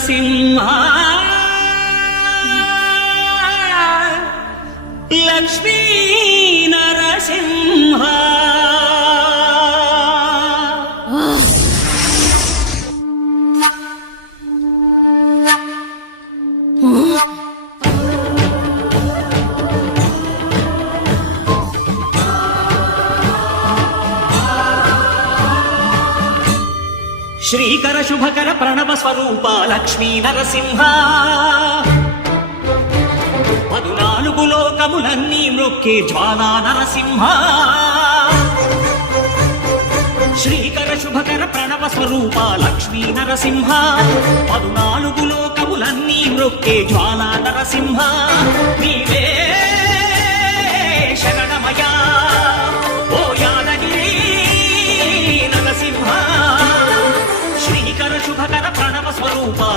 నరసింహ లక్ష్మీ నరసింహ శ్రీకర శుభకర ప్రణవ స్వరూప లక్ష్మీ నరసింహ 14 లోకములన్నీ మ్రొక్కే జ్వాలా నరసింహ శ్రీకర శుభకర ప్రణవ స్వరూప లక్ష్మీ నరసింహ 14 లోకములన్నీ మ్రొక్కే జ్వాలా నరసింహ నీవే